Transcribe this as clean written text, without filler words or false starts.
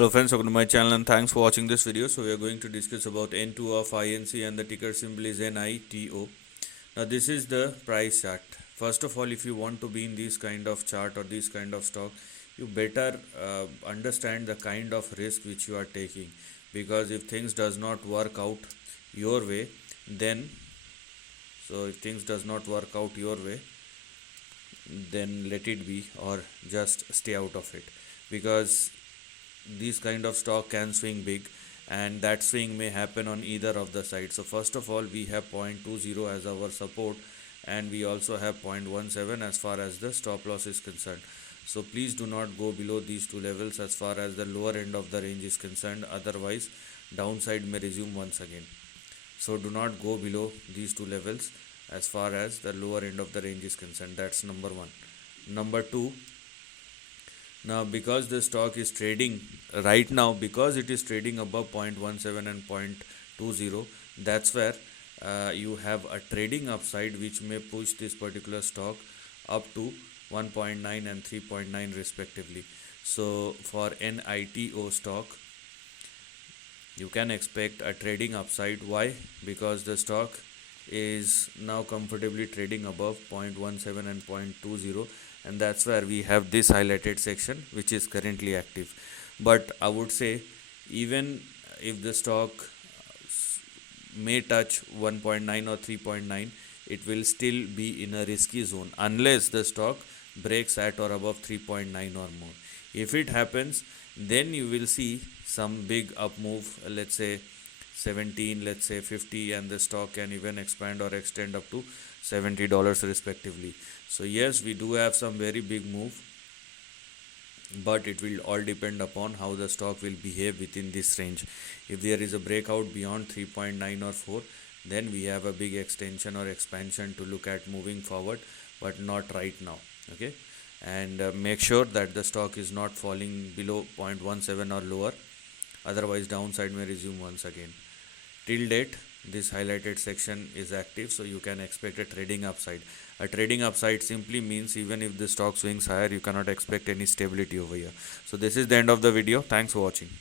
Hello friends, welcome to my channel and thanks for watching this video. So we are going to discuss about N2 of INC and the ticker symbol is NITO. Now this is the price chart. First of all, if you want to be in this kind of chart or this kind of stock, you better understand the kind of risk which you are taking, because if things does not work out your way, then if things does not work out your way, then let it be or just stay out of it, because this kind of stock can swing big and that swing may happen on either of the sides. So first of all, we have 0.20 as our support and we also have 0.17 as far as the stop loss is concerned. So please do not go below these two levels as far as the lower end of the range is concerned, otherwise downside may resume once again. So do not go below these two levels as far as the lower end of the range is concerned. That's number one. Number two, now because the stock is trading right now, because it is trading above 0.17 and 0.20, that's where you have a trading upside which may push this particular stock up to 1.9 and 3.9 respectively. So for NITO stock, you can expect a trading upside. Why? Because the stock is now comfortably trading above 0.17 and 0.20, and that's where we have this highlighted section which is currently active. But I would say, even if the stock may touch 1.9 or 3.9, it will still be in a risky zone unless the stock breaks at or above 3.9 or more. If it happens, then you will see some big up move, let's say 17, let's say 50, and the stock can even expand or extend up to $70 respectively. So yes, we do have some very big move, but it will all depend upon how the stock will behave within this range. If there is a breakout beyond 3.9 or 4, then we have a big extension or expansion to look at moving forward, but not right now. Okay, and make sure that the stock is not falling below 0.17 or lower, otherwise downside may resume once again. Till date, this highlighted section is active, so you can expect a trading upside. A trading upside simply means even if the stock swings higher, you cannot expect any stability over here. So this is the end of the video. Thanks for watching.